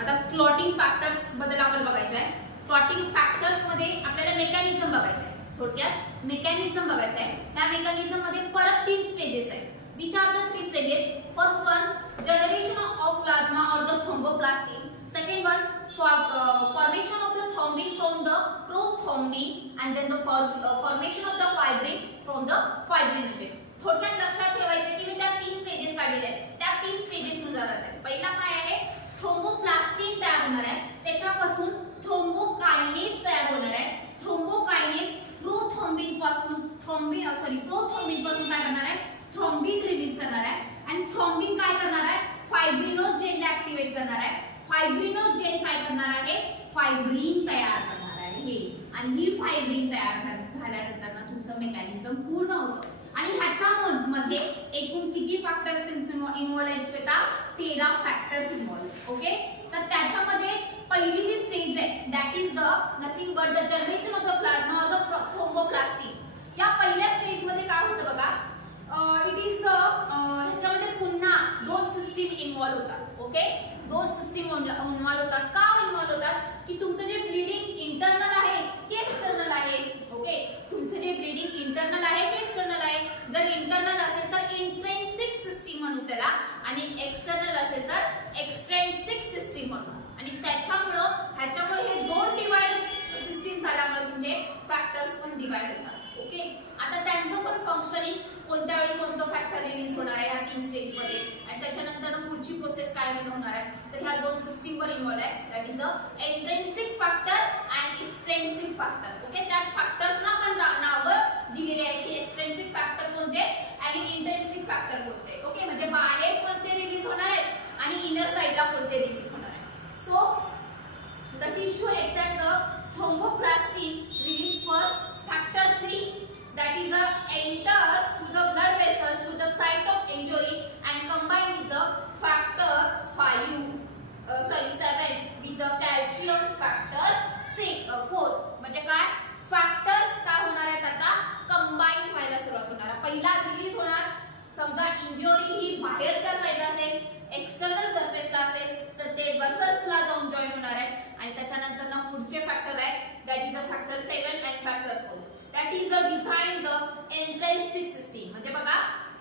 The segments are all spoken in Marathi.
आता क्लॉटिंग फॅक्टर्स बद्दल आपल्याला बघायचं आहे. क्लॉटिंग फॅक्टर्स मध्ये आपल्याला मेकॅनिझम बघायचं आहे. थोडक्यात मेकॅनिझम बघायचं आहे. त्या मेकॅनिझम मध्ये परत 3 स्टेजेस आहेत. Which are the 3 stages? First one, generation of plasma or the thromboplastin. Second one, formation of the thrombin from the prothrombin, and then the formation of the fibrin from the fibrinogen. थोडक्यात लक्षात ठेवायचं की मी त्या 3 स्टेजेस काढलेल्या आहेत. त्या 3 स्टेजेस नुसार आहे. पहिला काय आहे? थ्रोम्बोप्लास्टिन तयार होणार आहे. त्याच्यापासून थ्रोम्बोकायनेज तयार होणार आहे. थ्रोम्बोकायनेज प्रोथ्रोम्बिन पासून प्रोथ्रोम्बिन पासून काय करणार आहे? थ्रोम्बिन रिलीज करणार आहे. आणि थ्रोम्बिन काय करणार आहे? फायब्रिनोजेन ऍक्टिव्हेट करणार आहे. फायब्रिनोजेन काय करणार आहे? फायब्रिन तयार करणार आहे. आणि ही फायब्रिन तयार झाल्यानंतर ना तुमचं मेकॅनिझम पूर्ण होतं. आणि ह्याच्यामध्ये एकूण किती फॅक्टर्स इन्व्हॉल्व आहेत श्वेता? 13 factors involve. ओके, तर त्याच्यामध्ये पहिली जी स्टेज आहे that is the nothing but the generation of the plasma or the thromboplastin. या पहिल्या स्टेज मध्ये काय होतं बघा, इट इज ह्याच्यामध्ये पुन्हा 2 सिस्टीम इन्व्हॉल्व होतात. ओके, 2 सिस्टीम इन्व्हॉल्व होतात. का इन्व्हॉल्व होतात? की तुमचं जे ब्लीडिंग इंटरनल आहे की एक्सटर्नल आहे. ओके, तुमचं जे ब्लीडिंग इंटरनल आहे की एक्सटर्नल आहे. जर इंटरनल असेल तर इंट्रिन्सिक सिस्टीम म्हणू त्याला, आणि एक्सटर्नल असेल तर एक्सट्रिन्सिक सिस्टीम म्हणू. आणि ह्याच्यामुळे हे 2 डिवाइड सिस्टीम झाल्यामुळे तुमचे फॅक्टर्स पण डिवाइड होतात. ओके, आता त्यांचं पण फंक्शनिंग कोणत्या वेळी कोणतं फॅक्टर रिलीज होणार आहे ह्या 3 स्टेज मध्ये, आणि त्याच्यानंतर पुढची प्रोसेस काय होणार आहे. तर ह्या 2 सिस्टीम वर इन्व्हॉल्व आहे. That is a intrinsic factor and extrinsic factor. Okay, त्या फॅक्टर्सना पण नावं दिलेली आहेत की एक्सट्रिन्सिक फॅक्टर कोणते आणि इंट्रिन्सिक फॅक्टर कोणते. ओके, म्हणजे बाहेर कोणते रिलीज होणार आहेत आणि इनर साइडला कोणते रिलीज होणार आहे. So the tissue extract the thromboplastin release first. Factor 3, that is enters through the blood vessel through the site of injury and combined with the factor 7 with the calcium factor 6 or 4. म्हणजे काय? फॅक्टर्स काय होणार आहेत आता? कंबाईन व्हायला सुरुवात होणार आहे. पहिला रिलीज होणार, समजा इंजुरी ही बाहेरच्या साइडला असेल, एक्सटर्नल सरफेसला असेल तर ते वेसल्सला जाऊन जॉइन होणार आहे. आणि त्याच्यानंतर ना पुढचे फॅक्टर आहे that is a factor 7 and factor 4. That is a design the intrinsic system. म्हणजे बघा,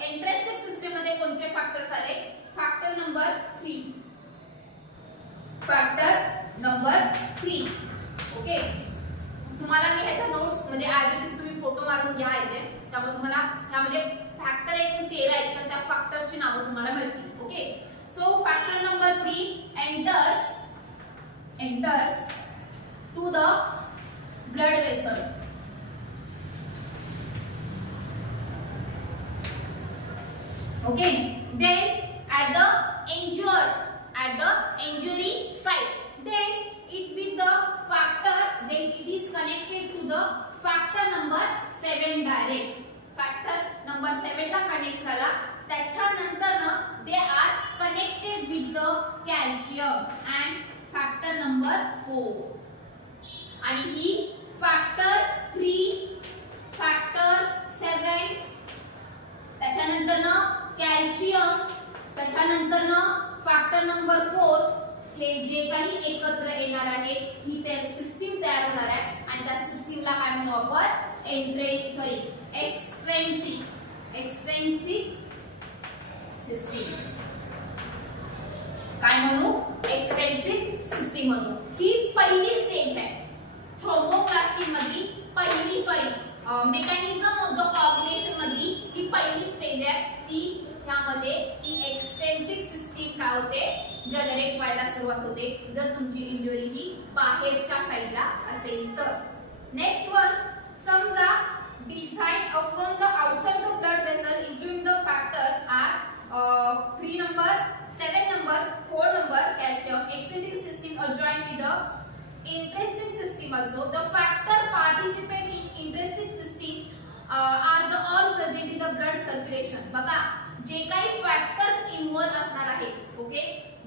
इंट्रिन्सिक सिस्टीम मध्ये कोणते फॅक्टर्स आले? Factor number 3. Factor number 3. Okay, तुम्हाला मी ह्याच्या नोट्स म्हणजे ऍज इट इज तुम्ही फोटो मारून घ्यायचे, त्यामुळे तुम्हाला ह्या म्हणजे फॅक्टर एकूण 13 आहेत तर त्या फॅक्टरची नावं तुम्हाला मिळतील. Okay, so factor number 3 enters to the blood vessel. Okay, then at the injury site, then it with the factor, then it is connected to the factor number 7 direct. Factor number 7 ला कनेक्ट झाला. त्याच्यानंतर ना they are connected with the calcium and factor number 4. आणि ही फॅक्टर 3, फॅक्टर 7, त्याच्यानंतर ना कॅल्शियम, त्याच्यानंतर ना फॅक्टर नंबर 4, हे जे काही एकत्र येणार आहे ही त्या सिस्टीम तयार होणार आहे. आणि त्या सिस्टीमला काय म्हणू आपण? एक्सट्रिन्सिक सिस्टीम. काय म्हणू? एक्सट्रिन्सिक सिस्टीम म्हणू. ही पहिली स्टेज आहे थ्रोम्बोप्लास्टिन मधली, मेकॅनिझम ऑफ द कॉग्युलेशन मधली ही पहिली स्टेज आहे. ह्यामध्ये ती एक्सट्रिन्सिक सिस्टीम काय होते? जनरेट व्हायला सुरुवात होते जर तुमची इंजुरी ही बाहेरच्या साइडला असेल तर. नेक्स्ट वन, समजा designed from the outside the blood vessel including the factors are 3 number, 7 number, 4 number calcium. Extrinsic system are joined with the intrinsic system also. The factor participate in intrinsic system are the all present in the blood circulation. बघा, जे काही फॅक्टर इन्व्हॉल्व असणार आहेत, ओके,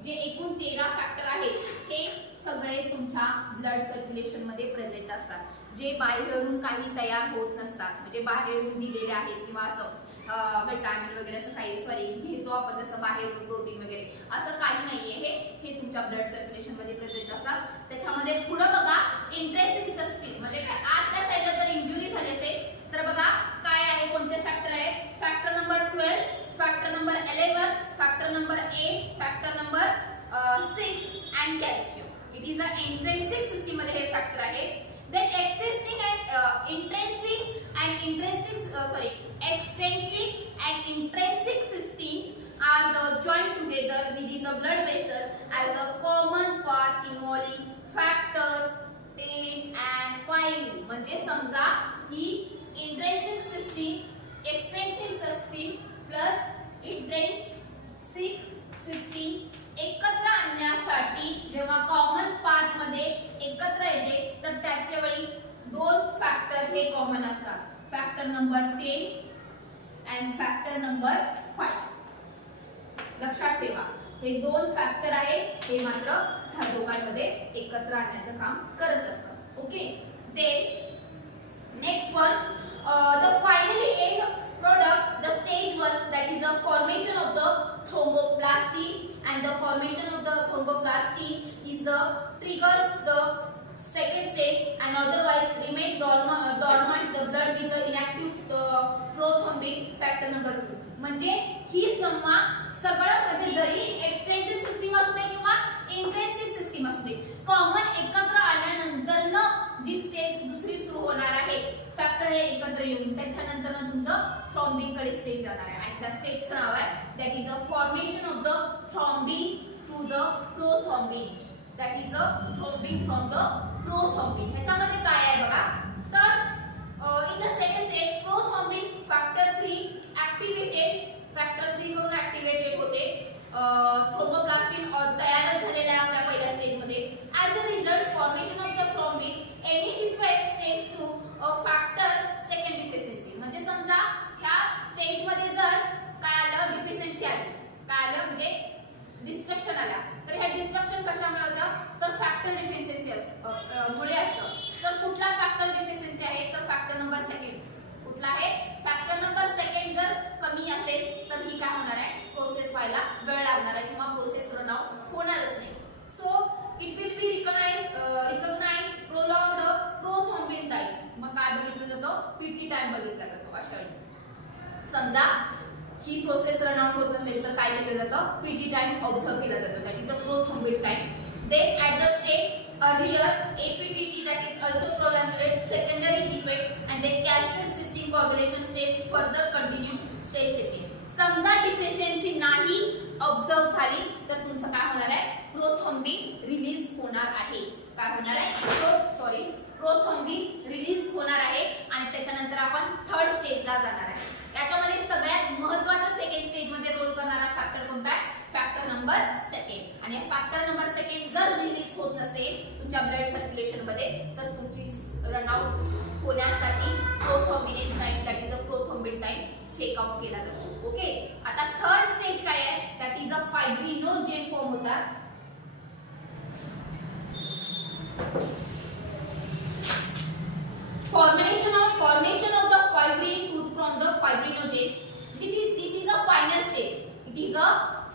जे एकूण 13 फॅक्टर आहेत हे सगळे तुमच्या ब्लड सर्क्युलेशन मध्ये प्रेझेंट असतात. जे बाहेरून काही तयार होत नसतात, म्हणजे बाहेरून दिलेले आहेत किंवा असं, विटामिन वगैरे असं काही सॉरी घेतो आपण जसं बाहेरून प्रोटीन वगैरे असं काही नाहीये. हे तुमच्या ब्लड सर्क्युलेशन मध्ये प्रेझेंट असतात. त्याच्यामध्ये पुढे बघा इंट्रेन्सिक सिस्टीम म्हणजे काय आतल्या साईडला जर इंजुरी झाली असेल तर बघा काय आहे कोणते फॅक्टर आहे. Factor number 12, factor number 11, factor number 8, factor number 6 and calcium. It is a intrinsic system मध्ये हे फॅक्टर आहे. then extrinsic and intrinsic systems are the joined together within the blood vessel as a common part involving factor 10 and 5. म्हणजे समजा ही intrinsic system extrinsic system plus intrinsic system एकत्र आणण्यासाठी जेव्हा कॉमन पार्ट मध्ये एकत्र येते तर त्याच्या वेळी दोन फॅक्टर हे कॉमन असतात. Factor number 10 and factor number 5. लक्षात ठेवा हे दोन फॅक्टर आहे हे मात्र ह्या दोघांमध्ये एकत्र आणण्याचं काम करत असतात. Okay. Then next one the finally end product, the stage 1, that is the formation of the thromboplasty, and the formation of the thromboplasty is the triggers the second stage and otherwise remain dormant the blood with the inactive prothrombin factor number 2. म्हणजे ही सगळं म्हणजे जरी एक्सटेन्सिव सिस्टीम असू दे किंवा इंट्रेन्सिव सिस्टीम असू दे कॉमन एकत्र आल्यानंतर जी स्टेज दुसरी सुरू होणार आहे फॅक्टर हे एकत्र येऊन त्याच्यानंतर तुमचं थ्रॉम्बिन कडे स्टेज जाणार आहे आणि त्या स्टेजचं नाव आहे that is a formation of the thrombin to the prothrombin. That is a thrombin from the prothrombin. ह्याच्यामध्ये काय आहे बघा तर in the second stage prothrombin factor 3 activated factor 3 कडून ऍक्टिव्हेटेड होते. थ्रोम्बोप्लास्टिन तयार झालेला आहे आपल्या पहिल्या स्टेज मध्ये. As a result formation of the thrombin any defect stage through factor second deficiency. म्हणजे समजा ह्या स्टेज मध्ये जर काय आलं डिफिशियन्सी आली काय आलं म्हणजे डिस्ट्रक्शन आला तर ह्या डिस्ट्रक्शन कशामुळे होतं तर फॅक्टर डिफिशियन्सी मुळे असतं. तर कुठला फॅक्टर डिफिशियन्सी आहे तर फॅक्टर नंबर 2. कुठला आहे फॅक्टर नंबर 2 जर कमी असेल तर ही काय होणार आहे प्रोसेस व्हायला वेळ लागणार आहे किंवा प्रोसेस रन आउट होणारच नाही. So it will be recognise prolonged prothrombin time. मग काय बघितलं जातं पीटी टाइम बघितला जातो. अशा वेळी समजा ही प्रोसेस रन आउट होत नसेल तर काय केलं जातं पीटी टाइम ऑब्झर्व केला जातो that is a prothrombin time. Then at the stage earlier APTT that is also prolonged secondary defect and then cascade system coagulation step further continue stage second. समजा डिफिशियन्सी नाही ऑब्झर्व झाली तर तुमचं काय होणार आहे प्रोथ्रॉम्बिन रिलीज होणार आहे. काय होणार आहे प्रोथ्रॉम्बिन रिलीज होणार आहे आणि त्याच्यानंतर आपण थर्ड स्टेजला जाणार आहे. याच्यामध्ये सगळ्यात महत्त्वाचा सेकंड स्टेज मध्ये रोल करणारा फॅक्टर कोणता आहे फॅक्टर नंबर 2. आणि फॅक्टर नंबर 2 जर रिलीज होत नसेल तुमच्या ब्लड सर्क्युलेशन मध्ये तर तुमची रन आउट होण्यासाठी prothrombinase time that is a prothrombin time checkout केला जातो. ओके. आता थर्ड स्टेज काय आहे that is a fibrinogen form होतात. formation of the fibrin tooth from the fibrinogen. This is a final stage. It is a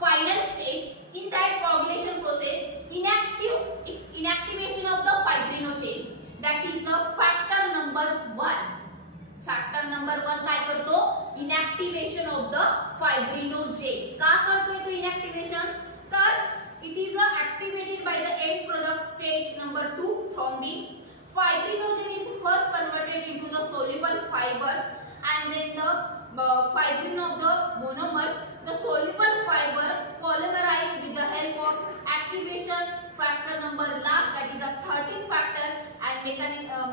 final stage. In that coagulation process inactivation of the fibrinogen that is a factor number 1. Factor number 1 काय करतो इनॅक्टिव्हेशन ऑफ द फायब्रिनोजेन. का करतोय तो इनॅक्टिव्हेशन तर it is activated by the end product stage number 2 thrombin. Fibrinogen is first converted into the soluble fibers and then the fibrin of the monomers. The soluble fiber polymerized with the help of activation factor number last that is the 13th factor and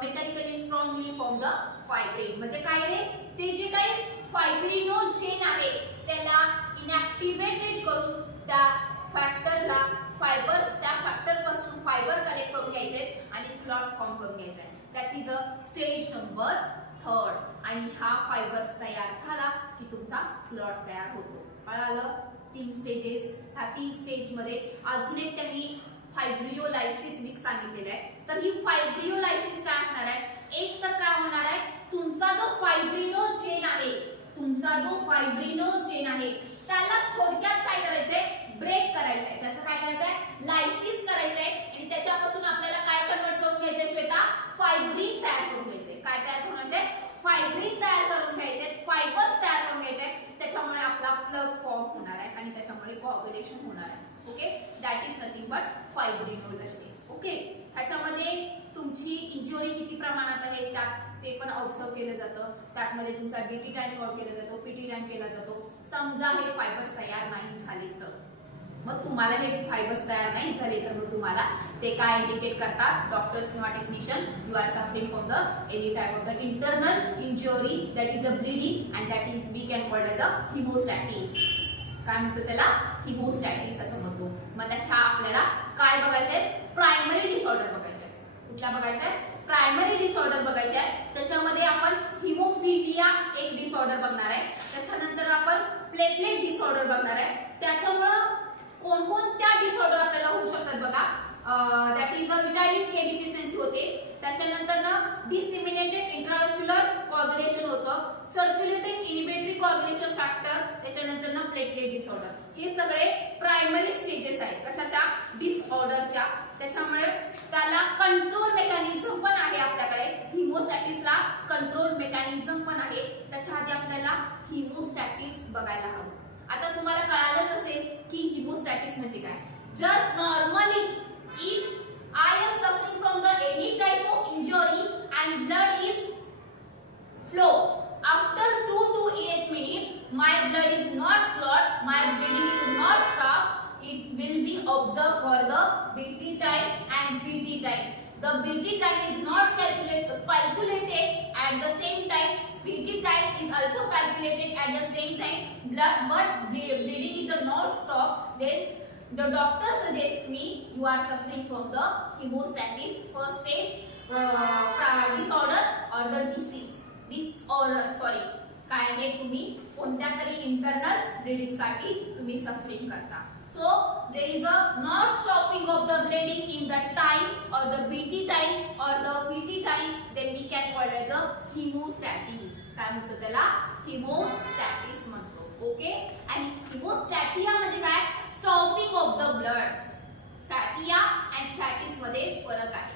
mechanically strongly form the fibrin. म्हणजे काय रे ते जे काही फायब्रिनोजेन आहे त्याला इनॅक्टिव्हेटेड करून त्या फॅक्टरला फायबर्स त्या फॅक्टर पासून फायबर कलेक्ट करून घ्यायचे आणि क्लॉट फॉर्म करून घ्यायचा आहे. That is a stage number 3. आणि हा फायबर्स तयार झाला की तुमचा क्लॉट तयार होतो. कळालं 3 स्टेजेस. ह्या 3 स्टेज मध्ये अजून एक त्यांनी फायब्रियोलायसिस वीक सांगितलेलं आहे. तर ही फायब्रियोलायसिस काय असणार आहे एक तर काय होणार आहे तुमचा जो फायब्रिनोजेन आहे तुमचा जो फायब्रिनो चेन आहे त्याला थोडक्यात काय करायचंय, ब्रेक करायचंय. त्याचं काय करायचंय, लायसिस करायचंय आणि त्याच्यापासून आपल्याला काय कन्वर्ट करून घ्यायचंय श्वेता, फायब्रिन तयार करून घ्यायचंय. काय तयार करून घ्यायचंय, फायब्रिन तयार करून घ्यायचंय, फायबर्स तयार करून घ्यायचंय. त्याच्यामुळे आपला प्लग फॉर्म होणार आहे आणि त्याच्यामुळे कोअग्युलेशन होणार आहे. Okay, that is nothing but fibrinolysis. Okay, ह्याच्यामध्ये तुमची इंज्युरी किती प्रमाणात आहे त्यात ते पण ऑब्झर्व केलं जातं. त्यामध्ये तुमचा बीटी टाइम काउंट केला जातो, पीटी टाइम केला जातो. समजा हे फायबर्स तयार नाही झाले तर मग तुम्हाला हे फायबर्स तयार नाही झाले तर मग तुम्हाला ते काय इंडिकेट करतात, डॉक्टर्स किंवा technician, you are suffering from the any type of the internal injury that is a bleeding and that is we can called as a haemostasis. काय म्हणतो त्याला, हिमोस्टॅटिस असं म्हणतो. मग त्याच्या आपल्याला काय बघायचंय, प्रायमरी डिसऑर्डर बघायचंय. कुठला बघायचंय, प्रायमरी डिसऑर्डर बघायचे आहे. त्याच्यामध्ये आपण हिमोफिलिया एक डिसऑर्डर बघणार आहे. त्याच्यानंतर आपण प्लेटलेट डिसऑर्डर बघणार आहे. त्याच्यामुळं कोणकोणत्या डिसऑर्डर आपल्याला होऊ शकतात बघा, that is a vitamin K deficiency होते. त्याच्यानंतर ना डिसेमिनेटेड इंट्राव्हेस्क्युलर कोअग्युलेशन होतं, सर्क्युलेटिंग इनिबिटरी कोअग्युलेशन फॅक्टर, त्याच्यानंतर ना प्लेटलेट डिसऑर्डर. हे सगळे प्रायमरी स्टेजेस आहेत कशाच्या, डिसऑर्डरच्या. त्याच्यामुळे त्याला कंट्रोल मेकॅनिझम पण आहे आपल्याकडे. हिमोस्टॅटिसला कंट्रोल मेकॅनिझम पण आहे. त्याच्या आधी आपल्याला हिमोस्टॅटिस बघायला हवं. आता तुम्हाला कळालंच असेल की हिमोस्टॅटिस म्हणजे काय. जर normally if I am suffering from the any type of injury and blood is flow after 2 to 8 minutes my blood is not clot, my bleeding is not stop, it will be observed for the BT time and PT time. The BT time is not calculated at the same time, PT time is also calculated at the same time, blood but bleeding is not stop. Then the doctor suggests me you are suffering from the hemostasis first stage disorder or the disease. काय आहे, तुम्ही कोणत्या तरी इंटरनल ब्लीडिंग साठी तुम्ही सफरिंग करता. So there is a not stopping of the bleeding in the time or the BT time or the PT time, then we can called as a haemostasis. काय म्हणतो त्याला, हिमोस्टॅटिस म्हणतो. ओके, आणि हिमोस्टॅटिया म्हणजे काय, स्टॉपिंग ऑफ द ब्लड. स्टॅटिया आणि स्टॅटिस मध्ये फरक आहे.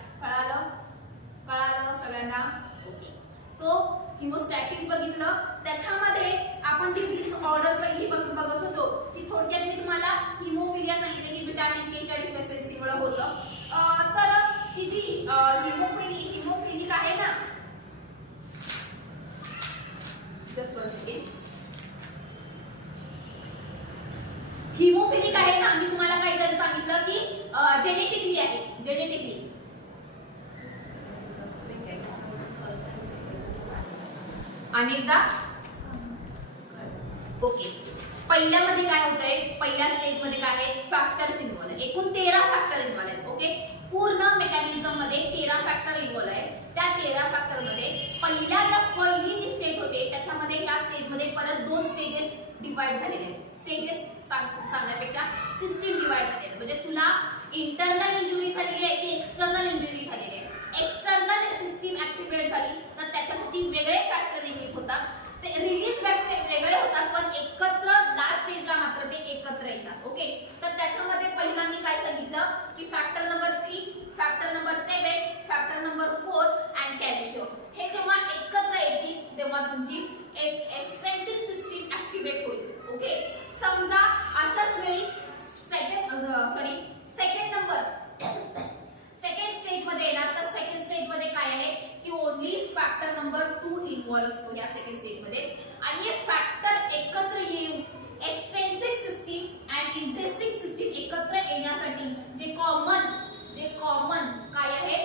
कळालं सगळ्यांना. ओके, सो हिमोस्टॅटिस बघितलं. त्याच्यामध्ये आपण जी डिसऑर्डर पहिली बघत होतो ती थोडक्यात मी तुम्हाला हिमोफिलिया सांगितले की व्हिटॅमिन के च्या डिफिशियन्सीमुळे होतं. तर ती जी हिमोफिलिक आहे ना, जस्ट वन सेकंड, हिमोफिलिक आहे ना, मी तुम्हाला काय सांगितलं की जेनेटिकली आहे, जेनेटिकली. अनेकदा ओके, पहिल्यामध्ये काय होतंय, पहिल्या स्टेज मध्ये काय आहे, फॅक्टर्स इन्व्हॉल्व आहे. एकूण 13 फॅक्टर इन्व्हॉल्व आहेत. ओके, पूर्ण मेकॅनिझम मध्ये 13 फॅक्टर इन्व्हॉल्व आहे. त्या 13 फॅक्टर मध्ये पहिली जी स्टेज होते त्याच्यामध्ये ह्या स्टेज मध्ये परत 2 स्टेजेस डिवाइड झालेले आहेत. स्टेजेस सांगण्यापेक्षा सिस्टीम डिवाइड झालेली आहे. म्हणजे तुला इंटरनल इंजुरी झालेली आहे की एक्सटर्नल इंजुरी झालेली आहे. एक्सटर्नल सिस्टीम ऍक्टिव्हेट झाली तर त्याच्यासाठी वेगळे फॅक्टर रिलीज होतात. ते रिलीज वेगळे होतात पण एकत्र लास्ट स्टेजला मात्र ते एकत्र येतात. ओके, तर त्याच्यामध्ये पहिला मी काय सांगितलं की factor number 3, factor number 7, factor number 4 and calcium. हे जेव्हा एकत्र येतील तेव्हा तुमची एक एक्सपेन्सिव्ह सिस्टीम ऍक्टिव्हेट होईल. ओके, समजा अशाच वेळी सेकंड स्टेज मध्ये येणार. तर सेकंड स्टेज मध्ये काय आहे की ओनली फॅक्टर नंबर 2 इन्व्हॉल्व असतो या सेकंड स्टेज मध्ये. आणि हे फॅक्टर एकत्र येऊन expensive system and interesting system एकत्र येण्यासाठी जे कॉमन काय आहे,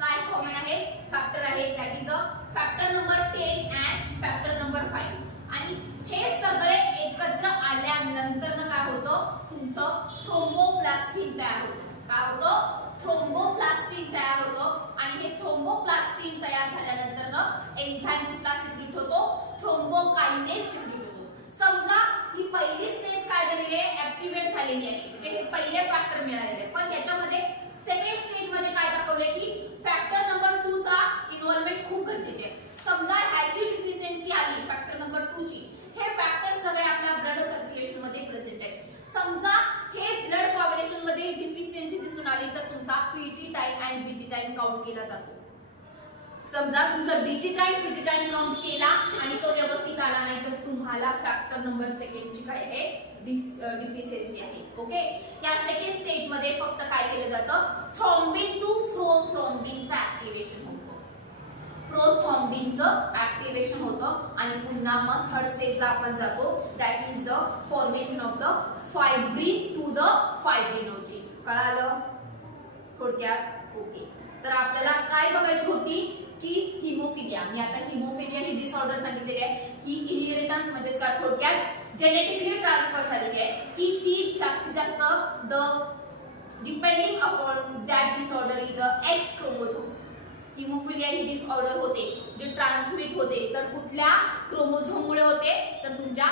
काय कॉमन आहे, फॅक्टर आहे, that is a factor number 10 and factor number 5. आणि हे सगळे एकत्र आल्यानंतर काय होतं, तुमचं थ्रोम्बोप्लास्टिन तयार होतं. काय होतं, थ्रोम्बोप्लास्टिन तयार होतं. आणि हे थ्रोम्बोप्लास्टिन तयार झाल्यानंतर एन्झाइम कुठला सिक्रीट होतो, थ्रोम्बोकायनेज सिक्रीट होतो. समजा ही पहिली स्टेज काय झालेली आहे, ऍक्टिव्हेट झालेली आहे, म्हणजे हे पहिले फॅक्टर मिळालेले. पण याच्यामध्ये सेकंड स्टेज मध्ये काय दाखवले की फॅक्टर नंबर 2 चा इन्व्हॉल्वमेंट खूप गरजेचे आहे. समजा ह्याची डिफिशियन्सी आली फॅक्टर नंबर 2 ची, time and BT time count केला जातो. समजा तुमचा बीटी टाइम काउंट केला आणि तो व्यवस्थित आला नाही तर तुम्हाला फॅक्टर नंबर सेकंडची काय आहे डिफिशियन्सी आहे. ओके, या सेकंड स्टेज मध्ये फक्त काय केलं जातं, थ्रोम्बिन टू प्रोथ्रोम्बिनचं ऍक्टिव्हेशन होतं. प्रोथ्रोम्बिनचं ऍक्टिव्हेशन होतं आणि पुन्हा मग थर्ड स्टेजला आपण जातो, that is the formation of the fibrin to the fibrinogen. कळालं थोडक्यात? ओके, तर आपल्याला काय बघायची होती की हिमोफिलिया. मी आता हिमोफिलिया ही डिसऑर्डर सांगितलेली आहे. ही इनहेरिटन्स म्हणजे काय, थोडक्यात जेनेटिकली ट्रान्सफर झालेली आहे की ती जास्तीत जास्त the depending upon that disorder is a x chromosome. Haemophilia he disorder होते जे ट्रान्समिट होते तर कुठल्या क्रोमोझोममुळे होते, तर तुमच्या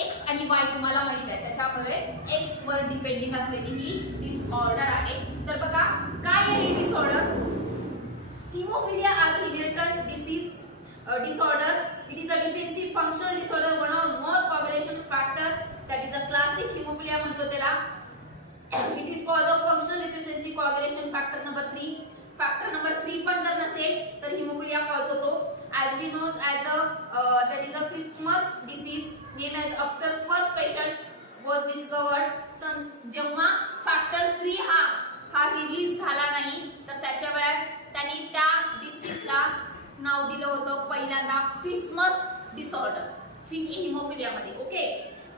एक्स आणि वाय तुम्हाला माहित आहे त्याच्यामुळे एक्स वर डिपेंडिंग असलेली ही डिसऑर्डर आहे. तर बघा काय आहे ही disorder. Hemophilia as inheritance disease disorder. It is a defensive functional disorder, one or more coagulation factor, that is a classic hemophilia म्हणतो त्याला. It is cause of functional deficiency coagulation factor number 3. Factor number 3 पण जर नसेल तर hemophilia cause होतो. As we know as a that is a Christmas disease named as after first patient was discovered. जेव्हा factor 3 हा रिलीज झाला नाही तर त्याच्या वेळात त्यांनी त्या डिसीजला नाव दिलं होतं पहिल्यांदा क्रिसमस डिसऑर्डर हिमोफिलिया मध्ये. Okay,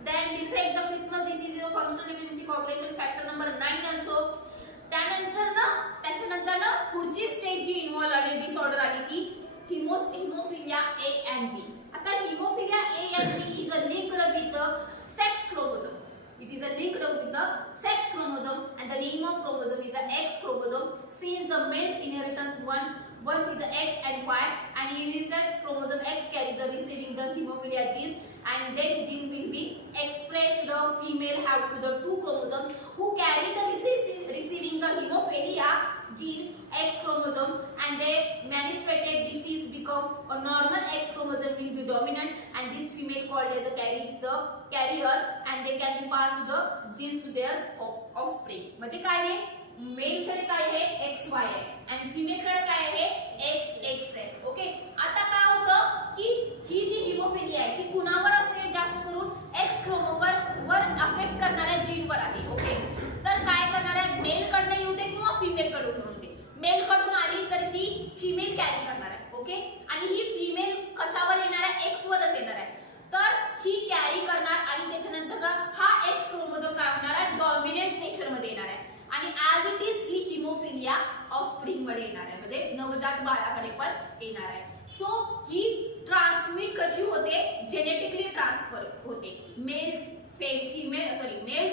then defect the Christmas disease is a functional deficiency coagulation factor number 9 also. त्याच्यानंतर ना पुढची स्टेज जी इन्व्हॉल्व आली डिसऑर्डर आली ती हिमोफिलिया ए अँड बी. आता hemophilia A and B is a linked with sex chromosome. It is a linked with the sex chromosome and the name of chromosome is the X chromosome. Since the male's inheritance once is the X and Y and inheritance chromosome X carries the receiving the hemophilia genes and that gene will be expressed. The female have to the two chromosomes who carry the receiving the hemophilia gene X chromosome and they manifested disease become a normal X chromosome will be dominant and this female called as a carries the carrier and they can be passed the genes to their offspring. म्हणजे काय आहे, मेल कडे काय आहे XY आहे आणि फिमेल कडे काय आहे XX आहे. ओके, आता काय होतं की ही जी हिमोफिलिया आहे ती कुणावर असते, जास्त करून X क्रोमोझोम अफेक्ट करणाऱ्या जीनवर आहे. ओके, तर काय करणार आहे, मेल कडनं येऊ दे किंवा फिमेल कडून येऊ दे, मेल कडून आली तर ती फिमेल कॅरी करणार आहे. ओके, आणि ही फिमेल कशावर येणार आहे, X वरच येणार आहे. तर ही कॅरी करणार आणि त्याच्यानंतर हा X क्रोमोझोम काय होणार आहे, डॉमिनेंट नेचर मध्ये येणार आहे आणि as it is he haemophilia offspring मध्ये येणार आहे, म्हणजे नवजात बाळाकडे पण येणार आहे. सो ही ट्रान्समिट कशी होते, जेनेटिकली ट्रान्सफर होते. मेल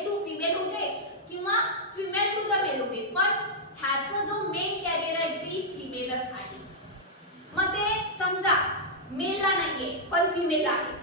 टू फिमेल होते किंवा फिमेल टू द मेल होते, पण ह्याचा जो मेन कॅरियर आहे ती फिमेलच आहे. मग ते समजा मेलला नाहीये पण फिमेलला आहे,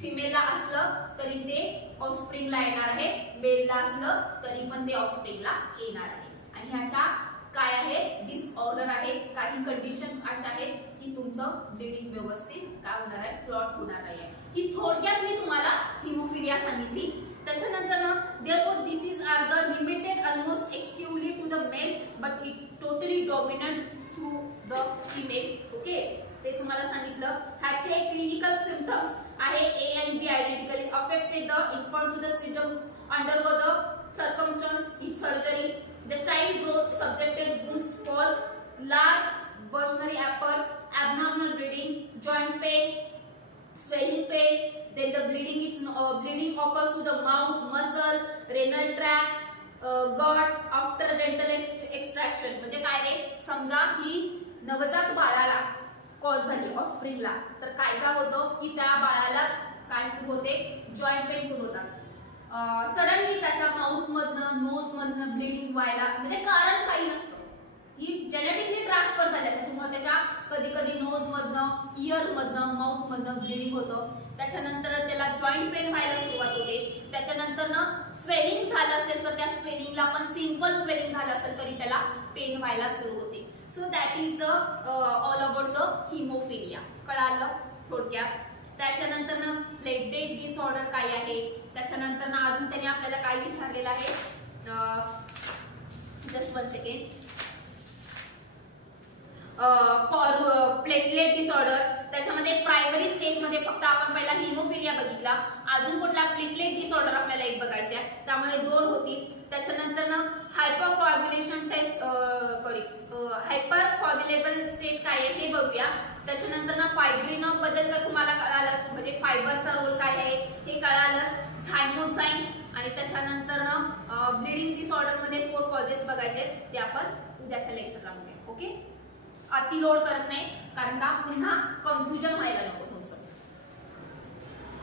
फिमेलला असलं तरी ते ऑफस्प्रिंगला येणार आहे, मेलला असलं तरी पण ते ऑफस्प्रिंगला येणार आहे. आणि ह्याच्या काय आहे, डिसऑर्डर आहे. काही कंडिशन्स अशा आहेत की तुमचं ब्लीडिंग व्यवस्थित काय होणार आहे, क्लॉट होणार नाही. ही थोडक्यात मी तुम्हाला हिमोफिलिया सांगितली. त्याच्यानंतर ना therefore disease are the limited almost exclusively to the male but it totally dominant through the female. Okay, ते तुम्हाला सांगितलं. ह्याचे क्लिनिकल सिम्पटम्स आहे A and B identically affected the infant to the symptoms undergo the circumstance in surgery. The child growth subjected wounds, falls, large vulnerary appars, abnormal bleeding, joint pain, swelling pain. Then the bleeding occurs to the mouth, muscle, renal tract, gut after dental extraction. म्हणजे काय रे, समजा ही नवजात बाळाला कॉज झाली ऑफस्प्रिंगला तर काय काय होतं की त्या बाळालाच काय सुरू होते, जॉईंट पेन सुरू होतात. सडनली त्याच्या माउथ मधनं नोज मधनं ब्लिडिंग व्हायला, म्हणजे कारण काही नसतं, ही जेनेटिकली ट्रान्सफर झाल्या त्याच्यामुळे त्याच्या कधी कधी नोज मधनं, इयर मधनं, माउथ मधनं ब्लिडिंग होतं. त्याच्यानंतर त्याला जॉईंट पेन व्हायला सुरुवात होते. त्याच्यानंतर स्वेलिंग झालं असेल तर त्या स्वेलिंगला पण सिंपल स्वेलिंग झालं असेल तरी त्याला पेन व्हायला सुरू होते. So that is the all about the haemophilia. कळालं थोडक्यात. त्याच्यानंतर प्लेट डेट डिसऑर्डर काय आहे, त्याच्यानंतर अजून त्याने आपल्याला काय विचारलेलं आहे, just one second. Platelet disorder, त्याच्यामध्ये प्रायमरी स्टेज मध्ये फक्त आपण पहिला हिमोफिलिया बघितला, अजून कुठला प्लेटलेट डिसऑर्डर आपल्याला एक बघायचे आहे, त्यामुळे 2 होतील. त्याच्यानंतर ना हायपरकोअग्युलेशन टेस्ट हायपरकोअग्युलेबल स्टेट काय आहे हे बघूया. त्याच्यानंतर ना फायब्रिन बद्दल तर तुम्हाला कळालंच, म्हणजे फायबरचा रोल काय आहे हे कळालंच. झायमोझाईन आणि त्याच्यानंतर ना ब्लिडिंग डिसऑर्डर मध्ये 4 कॉजेस बघायचे, ते आपण उद्याच्या लेक्चरला बघूया. ओके, अति लोड करत नाही कारण का पुन्हा कन्फ्युजन व्हायला नको.